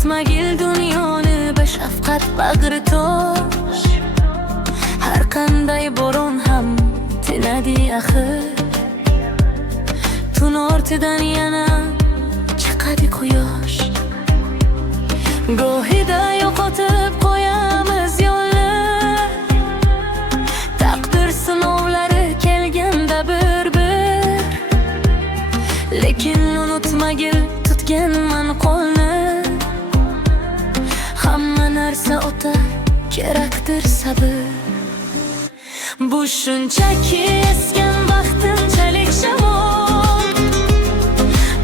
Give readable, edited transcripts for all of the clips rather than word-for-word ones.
unutmagil dunyoni, beshafqat bag'ri tosh. Har qanday bo'ron ham tinadi axir. Tun ortidan yana chiqadi quyosh. Gohida yo'qotib qo'yamiz yo'lni, taqdir sinovlari kelganda bir-bir. Lekin unutmagil tutganman qo'lni, hamma narsa o'tar, kerakdir sabr. Bu shunchaki esgan vaqtinchalik shamol,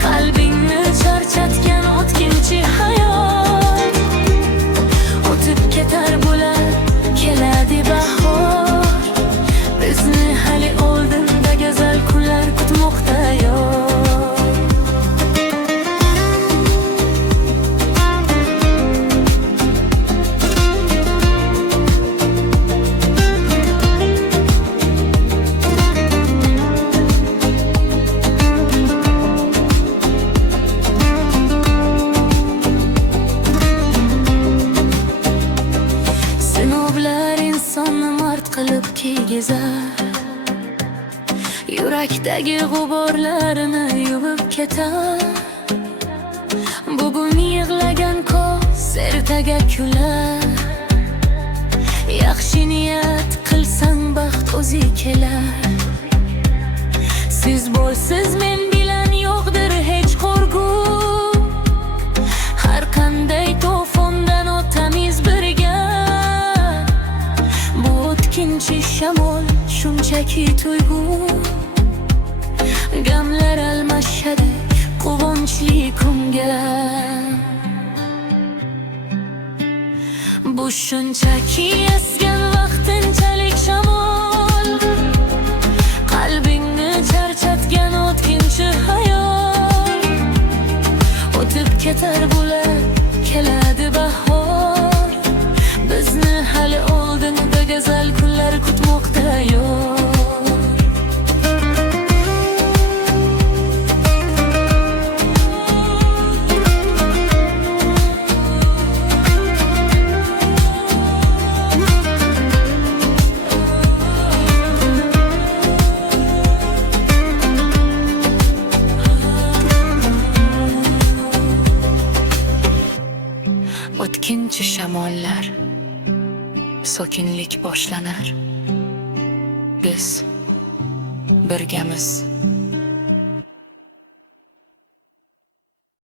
qalbingni charchatgan o'tkinchi hayot. O'tib ketar bular, keladi bahor. Bizni hali oldinda go'zal kunlar kutmoqda yor. Sinovlar insonni mard qilib kiygizar, yurakdagi g'uborlarini yuvib ketar. Bugun yig'lagan ko'z ertaga kular. Yaxshi niyat qilsang baxt o'zi kelar. Siz bo'lsiz men bilan yo'qdir hech qo'rquv. Har qanday to'fondan o'tamiz birga. Bu o'tkinchi shamol shunchaki tuyg'u. Gamlar almashadi quvonchli kunga. Bu shunchaki esgan vaqtinchalik shamol, qalbingni charchatgan o'tkinchi hayot. O'tib ketar bular, keladi bahor. Bizni hali oldinda go'zal kunlar kutmoqda yor. O'tkinchi shamollar, sokinlik boshlanar. Biz birgamiz.